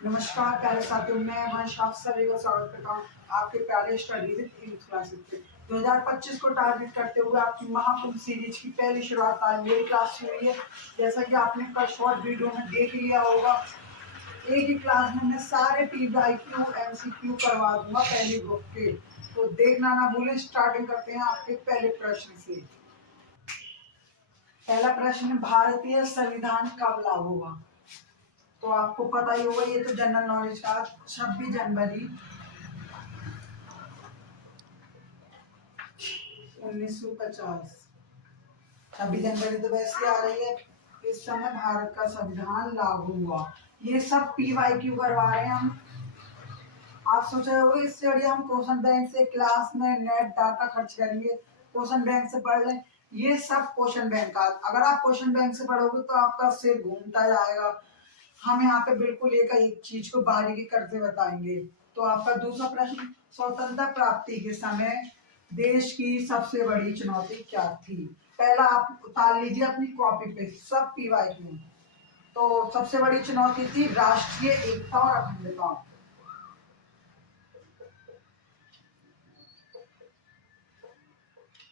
नमस्कार प्यारे साथियों, मैं वंश आप सभी का स्वागत करता हूँ आपके प्यारे स्टडी विद इंग्लिश क्लासेस पे। 2025 को टारगेट करते हुए आपकी महाकुंभ सीरीज की पहली शुरुआत आज मेरी क्लास से हुई है। जैसा कि आपने कल शॉर्ट वीडियो में देख लिया होगा, एक ही क्लास में मैं सारे PYQ MCQ करवा दूंगा पहले ग्रुप के, तो देखना ना भूलें। स्टार्टिंग करते हैं आपके पहले प्रश्न से। पहला प्रश्न, भारतीय संविधान कब लागू हुआ? तो आपको पता ही होगा, ये तो जनरल नॉलेज का। 26 जनवरी 1950। 26 जनवरी तो वैसे आ रही है। इस समय भारत का संविधान लागू हुआ। ये सब PYQ करवा रहे हैं हम। आप सोच रहे हो इससे बढ़िया हम क्वेश्चन बैंक से क्लास में नेट डाटा खर्च करेंगे, क्वेश्चन बैंक से पढ़ लें। ये सब क्वेश्चन बैंक का, अगर आप क्वेश्चन बैंक से पढ़ोगे तो आपका सिर घूमता जाएगा। हम यहाँ पे बिल्कुल एक चीज को बारीकी करते बताएंगे। तो आपका दूसरा प्रश्न, स्वतंत्रता प्राप्ति के समय देश की सबसे बड़ी चुनौती क्या थी? पहला आप उतार लीजिए अपनी कॉपी पे, सब PYQ। तो सबसे बड़ी चुनौती थी राष्ट्रीय एकता और अखंडता।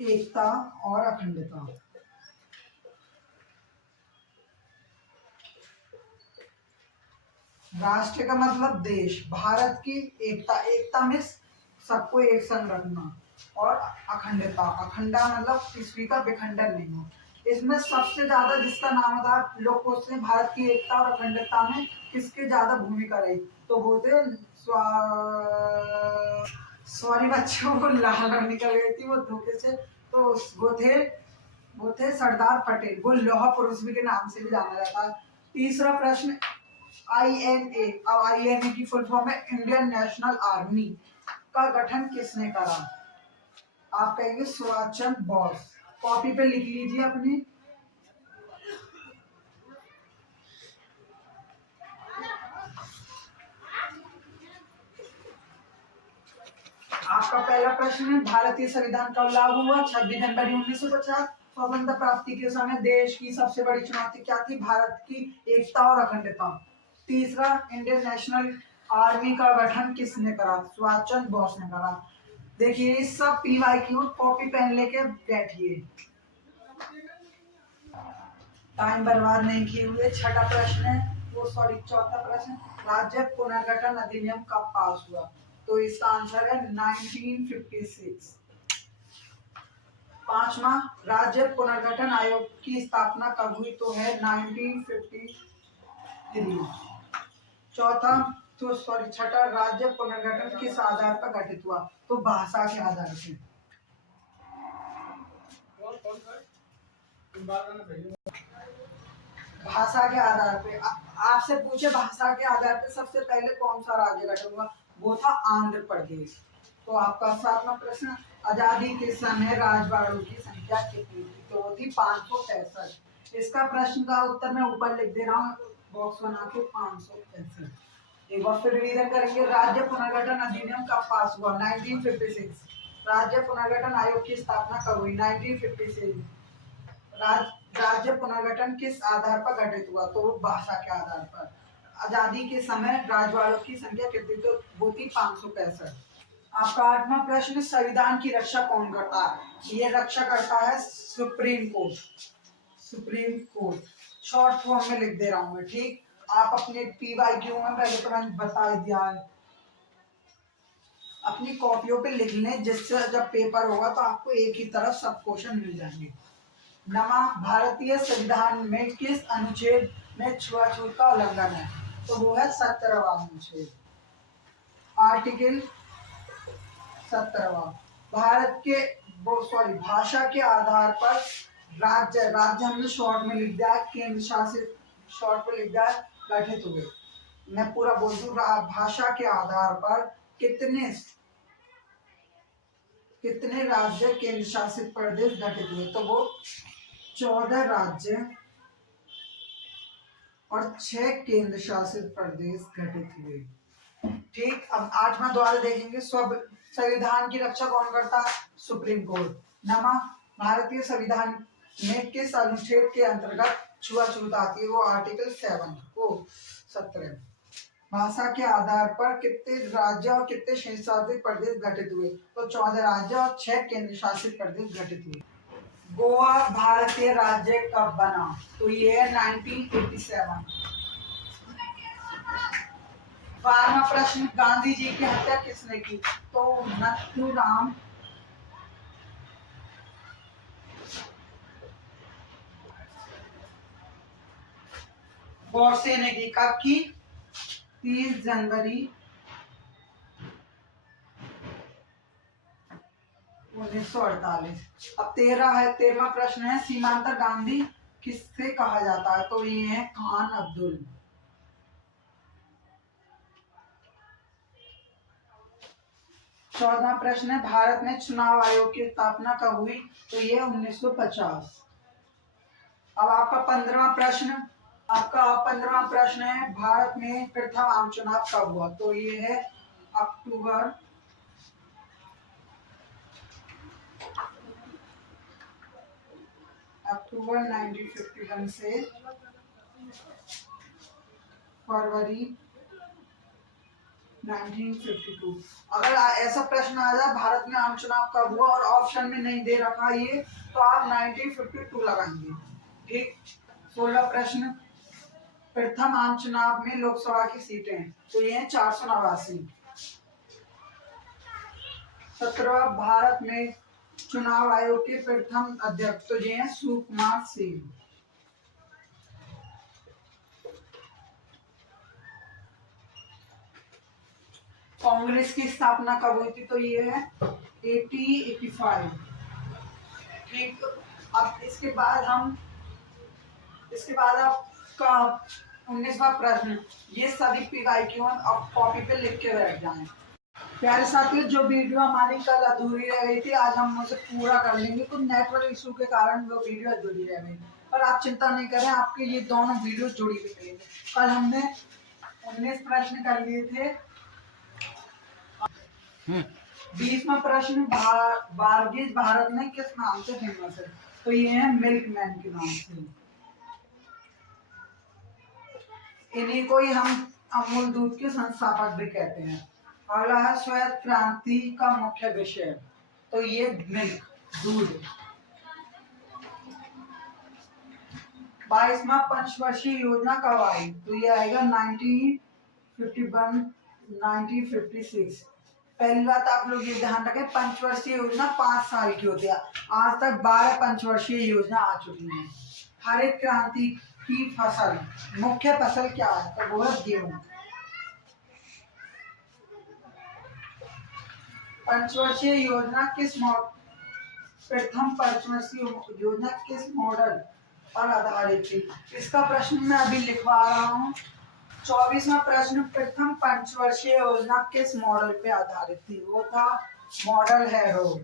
एकता और अखंडता। राष्ट्र का मतलब देश, भारत की एकता, एकता में सबको एक संग रखना, और अखंडता, अखंडा मतलब किसी का विखंडन नहीं हो। इसमें सबसे ज्यादा जिसका नाम होता है, लोग पूछते हैं भारत की एकता और अखंडता में किसकी ज्यादा भूमिका रही, तो वो थे सॉरी बच्चों को लाल रंग निकल गई थी वो धोखे से। तो वो थे सरदार पटेल। वो लौह पुरुष भी के नाम से भी जाना जाता है। तीसरा प्रश्न, INA, अब INA की फुल फॉर्म है इंडियन नेशनल आर्मी, का गठन किसने करा? आप कहेंगे सुभाष चंद्र बोस। कॉपी पे लिख लीजिए अपनी। आपका पहला प्रश्न है, भारतीय संविधान कब लागू हुआ? 26 जनवरी 1950। स्वतंत्रता प्राप्ति के समय देश की सबसे बड़ी चुनौती क्या थी? भारत की एकता और अखंडता। तीसरा, इंडियन नेशनल आर्मी का गठन किसने करा? सुभाष चंद्र बोस ने करा। देखिए इस सब PYQ, कॉपी पेन लेके बैठिए, टाइम बर्बाद नहीं किए हुए। छठा प्रश्न है, वो सॉरी चौथा प्रश्न, राज्य पुनर्गठन अधिनियम कब पास हुआ? तो इसका आंसर है 1956। पांचवा, राज्य पुनर्गठन आयोग की स्थापना कब हुई? तो है 1953। चौथा, तो सॉरी छठा, राज्य पुनर्गठन किस आधार पर गठित हुआ? तो भाषा के आधार पर। भाषा के आधार पे आपसे पूछे, भाषा के आधार पे सबसे पहले कौन सा राज्य गठन हुआ? वो था आंध्र प्रदेश। तो आपका सातवां प्रश्न, आजादी के समय राजवाड़ों की संख्या कितनी थी? तो वो थी 565। इसका प्रश्न का उत्तर मैं ऊपर लिख दे रहा हूँ बॉक्स बना के, 565। एक बार फिर रिवीजन करेंगे। राज्य पुनर्गठन अधिनियम कब पास हुआ? 1956। राज्य पुनर्गठन आयोग की स्थापना कब हुई? 1956। राज्य पुनर्गठन किस आधार पर गठित हुआ? तो भाषा के आधार पर। आजादी के समय राजवाड़ों की संख्या कितनी? तो वो थी 565। आपका आठवां प्रश्न, संविधान की रक्षा कौन करता है? ये रक्षा करता है supreme court. Supreme court short form में लिख दे रहा हूं मैं, ठीक। आप अपने PYQ में पहले तो मैंने बता दिया है, अपनी कॉपियों पे लिख लें, जिससे जब पेपर होगा तो आपको एक ही तरफ सब क्वेश्चन मिल जाएंगे। नमा, भारतीय संविधान में किस अनुच्छेद में छुआछूत का उल्लंघन है? तो वो है 17वां अनुच्छेद, आर्टिकल 17वां। भारत के, वो सॉरी, भाषा के आधार पर राज्य, राज्य हमने शॉर्ट में लिख दिया है, केंद्र शासित शॉर्ट में लिख दिया है, गठित हुए। मैं पूरा बोल दूं, भाषा के आधार पर कितने कितने राज्य केंद्र शासित प्रदेश गठित हुए? तो वो 14 राज्य और 6 केंद्र शासित प्रदेश गठित हुए, ठीक। अब आठवां द्वारा देखेंगे, संविधान की रक्षा कौन करता है? Supreme court. नमा, भारतीय संविधान में किस अनुच्छेद के अंतर्गत छुआछूत आती है? वो आर्टिकल 7 को 17। भाषा के आधार पर कितने राज्य और कितने केंद्रशासित प्रदेश गठित हुए? तो 14 राज्य और 6 केंद्र शासित प्रदेश गठित हुए। गोवा भारतीय राज्य कब बना? तो ये है 1987। 12वां प्रश्न, गांधी जी की हत्या किसने की? तो नथुराम गौडसे ने की। कब की? 30 जनवरी 1948। अब 13वां प्रश्न है, सीमांतर गांधी किससे कहा जाता है? तो ये है खान अब्दुल। 14वां प्रश्न है, भारत में चुनाव आयोग की स्थापना कब हुई? तो ये 1950। अब आपका 15वां प्रश्न है, भारत में प्रथम आम चुनाव कब हुआ? तो ये है अक्टूबर 1951 से फरवरी 1952। अगर ऐसा प्रश्न आ जाए भारत में आम चुनाव कब हुआ और ऑप्शन में नहीं दे रखा ये, तो आप 1952 लगाएंगे। ठीक। 16 प्रश्न, प्रथम आम चुनाव में लोकसभा की सीटें तो ये है 489। 17वां, भारत में चुनाव आयोग के प्रथम अध्यक्ष तो ये है सुकुमार सिंह। कांग्रेस की स्थापना कब हुई थी? तो ये है 1885। ठीक। अब इसके बाद आपका 19वां प्रश्न, ये सभी पीवाईक्यू अब कॉपी पे लिख के बैठ जाएं। प्यारे साथियों, जो वीडियो हमारी कल अधूरी रह गई थी आज हम उसे पूरा कर लेंगे। कुछ नेटवर्क इशू के कारण वो वीडियो अधूरी रह गई, पर आप चिंता नहीं करें, आपके ये दोनों वीडियो जुड़ी हुई रहेंगे। कल हमने 19 प्रश्न कर लिए थे। 20वां प्रश्न, वारगिज भारत में किस नाम से फेमस है? तो ये है मिल्कमैन के नाम से। इन्हीं को ही हम अमूल दूध के संस्थापक भी कहते हैं। अगला है, श्वेत क्रांति का मुख्य विषय तो ये मिल्क, दूध। 22वां पंचवर्षीय योजना कब आई? तो ये आएगा 1951 1956। पहली बात आप लोग ये ध्यान रखें, पंचवर्षीय योजना 5 साल की होती है। आज तक 12 पंचवर्षीय योजना आ चुकी है। हरित क्रांति की फसल, मुख्य फसल क्या है? तो वो है गेहूं। पंचवर्षीय योजना प्रथम पंचवर्षीय योजना किस मॉडल पर आधारित थी? इसका प्रश्न मैं अभी लिखवा रहा हूँ। 24वां प्रश्न, प्रथम पंचवर्षीय योजना किस मॉडल पे आधारित थी? वो था मॉडल हैरो।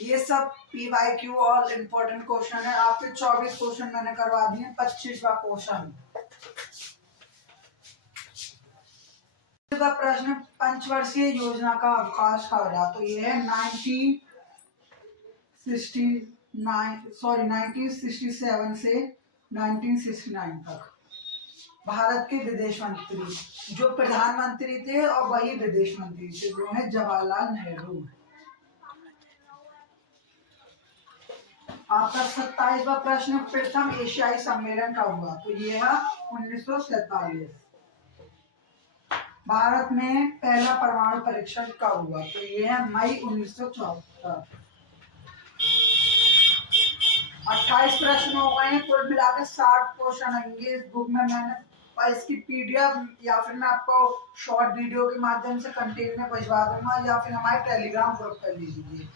ये सब पीवाईक्यू और इम्पोर्टेंट क्वेश्चन है। आपके 24 क्वेश्चन मैंने करवा दिए। 25वां क्वेश्चन, प्रश्न, पंचवर्षीय योजना का अवकाश कब रहा? तो ये है 1967 से 1969 तक। भारत के विदेश मंत्री, जो प्रधानमंत्री थे और वही विदेश मंत्री थे, वो है जवाहरलाल नेहरू। आपका 27वां प्रश्न, प्रथम एशियाई सम्मेलन कब हुआ? तो ये है 1947। भारत में पहला परमाणु परीक्षण कब हुआ? तो ये है मई 1974। 28 प्रश्न हो गए हैं। कुल मिलाकर 60 क्वेश्चन आएंगे इस बुक में। मैंने और इसकी पीडीएफ या फिर मैं आपको शॉर्ट वीडियो के माध्यम से कंटेंट में भिजवा दूंगा, या फिर हमारे टेलीग्राम ग्रुप पर ले लीजिए।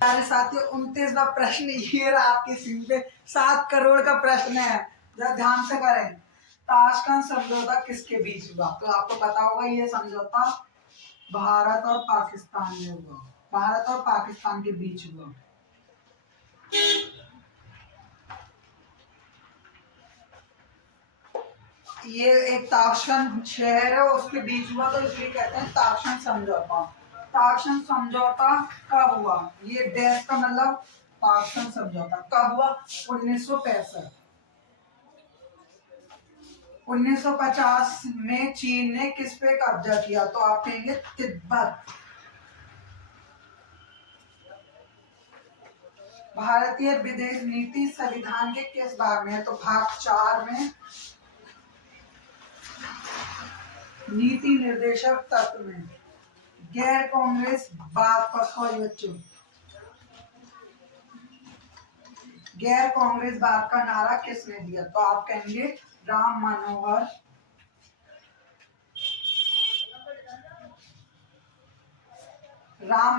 सारे साथियों, 29वां प्रश्न ये रहा आपकी स्क्रीन पे। 7 करोड़ का प्रश्न है, जरा ध्यान से करें। ताशकंद समझौता किसके बीच हुआ? तो आपको पता होगा ये समझौता भारत और पाकिस्तान में हुआ। भारत और पाकिस्तान के बीच हुआ। ये एक ताशकंद शहर है उसके बीच हुआ, तो इसलिए कहते हैं ताशकंद समझौता। ताशकंद समझौता कब हुआ? ये देश का मतलब ताशकंद समझौता कब हुआ? 1965। 1950 में चीन ने किस पे कब्जा किया? तो आप कहेंगे तिब्बत। भारतीय विदेश नीति संविधान के किस भाग में है? तो भाग 4 में। नीति निर्देशक तत्व में। गैर कांग्रेस बात पर बच्चों, गैर कांग्रेस बात का नारा किसने दिया? तो आप कहेंगे राम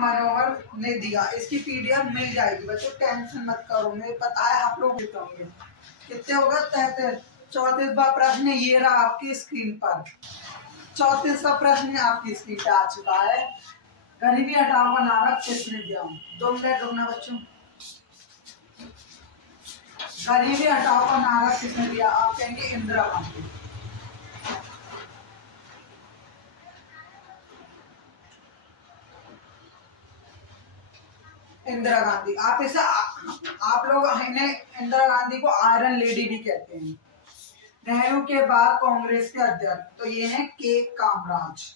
मनोहर ने दिया। इसकी पीडीएफ मिल जाएगी बच्चों, टेंशन मत करो, मुझे पता है आप लोग देते होंगे। कितने होगा? 33। 34वां प्रश्न ये रहा आपकी स्क्रीन पर। 34वां प्रश्न आपकी स्क्रीन पे आ चुका है। गरीबी हटाओ का नारा किसने दिया? 2 मिनट रुकना बच्चों। गरीबी हटाओ का नारा किसने दिया? आप कहेंगे इंदिरा गांधी। इंदिरा गांधी। आप इसे आप लोग इन्हें इंदिरा गांधी को आयरन लेडी भी कहते हैं। नेहरू के बाद कांग्रेस के अध्यक्ष, तो ये है के कामराज।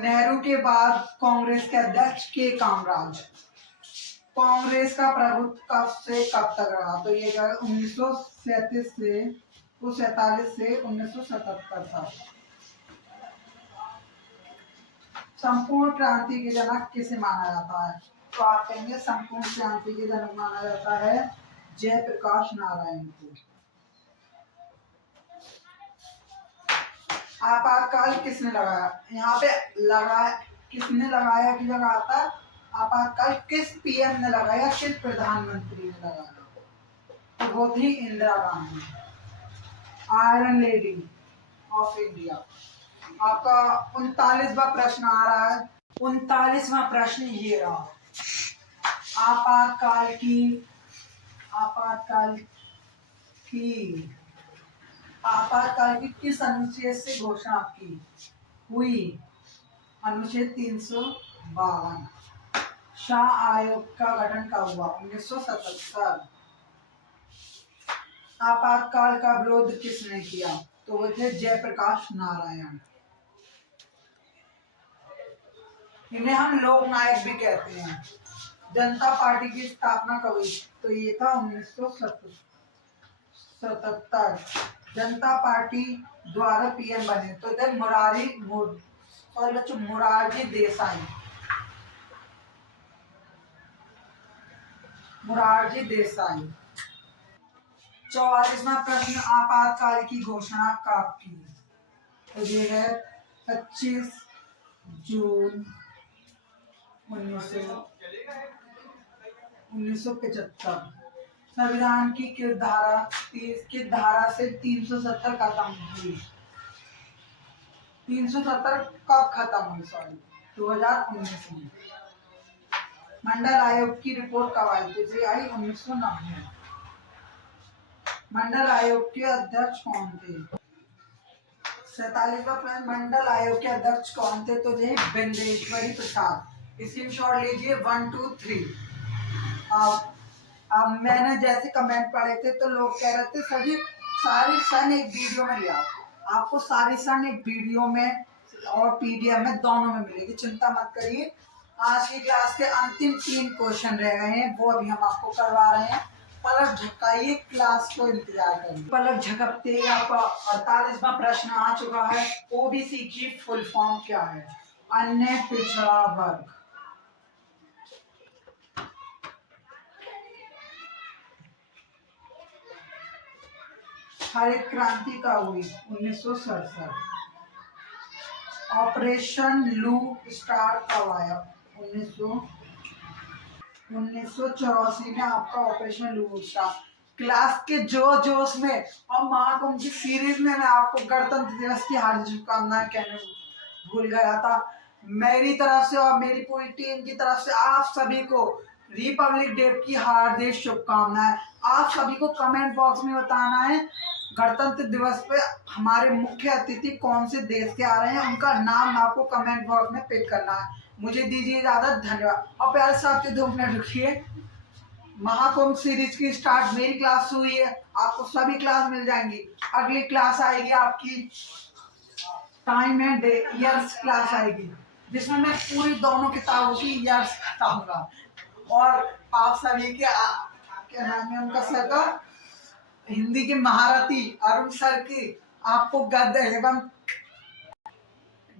नेहरू के बाद कांग्रेस के अध्यक्ष के कामराज। कांग्रेस का प्रभुत्व कब से कब तक रहा? तो ये 1937 से 1947 से 1977 तक। संपूर्ण क्रांति के जनक किसे माना जाता है? तो आप कहेंगे संपूर्ण क्रांति के जनक माना जाता है जयप्रकाश नारायण को। आपातकाल किसने लगाया? यहाँ पे लगाया किसने लगाया की जगह आता है आपातकाल किस पीएम ने लगाया, किस प्रधानमंत्री ने लगाया? तो वो थी Indira Gandhi, iron lady of India. आपका 39वां प्रश्न आ रहा है। 39वां प्रश्न ये रहा। आपातकाल की किस अनुच्छेद से घोषणा की हुई? अनुच्छेद 352। शाह आयोग का गठन कब हुआ? 1977। आपातकाल का विरोध किसने किया? तो वो थे जयप्रकाश नारायण। इन्हें हम लोक नायक भी कहते हैं। जनता पार्टी की स्थापना कब हुई? तो ये था 1977। जनता पार्टी द्वारा पीएम बने तो थे मुरारजी देसाई। 44वां प्रश्न आपातकाल की घोषणा कब की? तो ये है 25 जून 1975। संविधान की किस धारा से 370 खत्म हुई? 370 कब खत्म हुई? 2019 में। मंडल आयोग की रिपोर्ट कब आई? तो आई 1990। मंडल आयोग के अध्यक्ष कौन थे? 47वां प्रश्न मंडल आयोग के अध्यक्ष कौन थे? तो ये बिंदेश्वरी प्रसाद। स्क्रीनशॉट लीजिए 1 2 3। अब मैंने जैसे कमेंट पढ़े थे तो लोग कह रहे थे सभी सारी सन एक वीडियो में लिया। आपको सारी सन एक वीडियो में और पीडीएफ में दोनों में मिलेगी, चिंता मत करिए। आज की क्लास के अंतिम 3 क्वेश्चन रह गए हैं, वो अभी हम आपको करवा रहे हैं। पलक झपकाइए, क्लास को इंतजार करिए। पलक झपकते ही आपका 48वां प्रश्न आ चुका है। ओबीसी की फुल फॉर्म क्या है? अन्य पिछड़ा वर्ग। हरित क्रांति का हुई 1967। ऑपरेशन लू स्टार कब आया? 1984 में आपका ऑपरेशन लू स्टार। क्लास के जोश में और महाकुंभ की सीरीज में मैं आपको गणतंत्र दिवस की हार्दिक शुभकामनाएं कहने भूल गया था। मेरी तरफ से और मेरी पूरी टीम की तरफ से आप सभी को रिपब्लिक डे की हार्दिक शुभकामनाएं। आप सभी को कमेंट बॉक्स में बताना है गणतंत्र दिवस पे हमारे मुख्य अतिथि कौन से देश के आ रहे हैं, उनका नाम आपको कमेंट बॉक्स में पिक करना है। मुझे दीजिए इजाजत, धन्यवाद। और प्यारे साथ 2 मिनट रुकिए। महाकुंभ सीरीज की स्टार्ट मेरी क्लास से हुई है, आपको सभी क्लास मिल जाएंगी। अगली क्लास आएगी आपकी टाइम एंड ईयर्स क्लास आएगी, जिसमें मैं पूरी दोनों किताबों की ईयर्स बताऊंगा। और आप सभी के क्या नाम है उनका सर का, हिंदी के महारथी अरुण सर की आपको गद्य एवं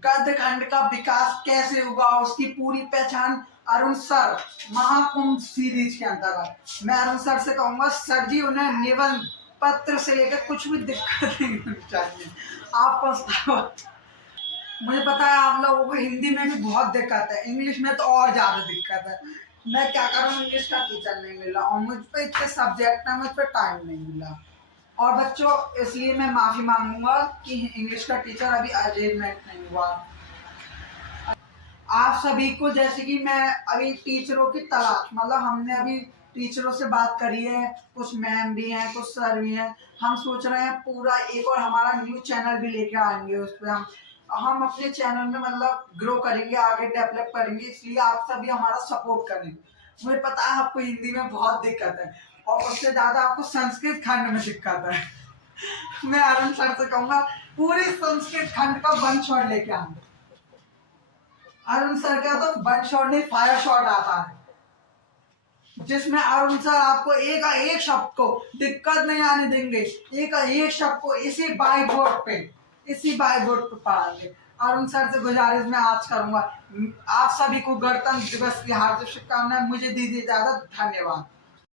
गद्य खंड का विकास कैसे होगा उसकी पूरी पहचान अरुण सर महाकुंभ सीरीज के अंतर्गत। मैं अरुण सर से कहूंगा सर जी उन्हें निबंध पत्र से लेकर कुछ भी दिक्कत नहीं होनी चाहिए आपको। मुझे पता है आप लोगों को हिंदी में भी बहुत दिक्कत है, इंग्लिश में तो और ज्यादा दिक्कत है। मैं क्या करूँ, इंग्लिश का टीचर नहीं मिला और मुझ पे इतने सब्जेक्ट में मुझ पे टाइम नहीं मिला। और बच्चों इसलिए मैं माफी मांगूंगा कि इंग्लिश का टीचर अभी अरेंजमेंट नहीं हुआ। आप सभी को जैसे कि मैं अभी टीचरों की तलाश, मतलब हमने अभी टीचरों से बात करी है, कुछ मैम भी हैं कुछ सर भी हैं। हम सोच रहे हैं पूरा एक और हमारा न्यू चैनल भी लेके आएंगे, उस पर हम अपने चैनल में मतलब ग्रो करेंगे, आगे डेवलप करेंगे। इसलिए आप सभी हमारा सपोर्ट करें। मुझे पता है आपको हिंदी में बहुत दिक्कत है और उससे ज्यादा आपको संस्कृत खंड में दिक्कत है। मैं अरुण सर से कहूंगा पूरी संस्कृत खंड का वन शॉट लेके आऊंगा। अरुण सर का तो वन शॉट नहीं फायर शॉट आता है, जिसमें अरुण सर आपको एक शब्द को दिक्कत नहीं आने देंगे। एक शब्द को इसी बाई बोर्ड पे पढ़ाएंगे। अरुण सर से गुजारिश मैं आज करूंगा। आप सभी को गणतंत्र दिवस की हार्दिक शुभकामनाएं। मुझे दीजिए इजाजत, धन्यवाद।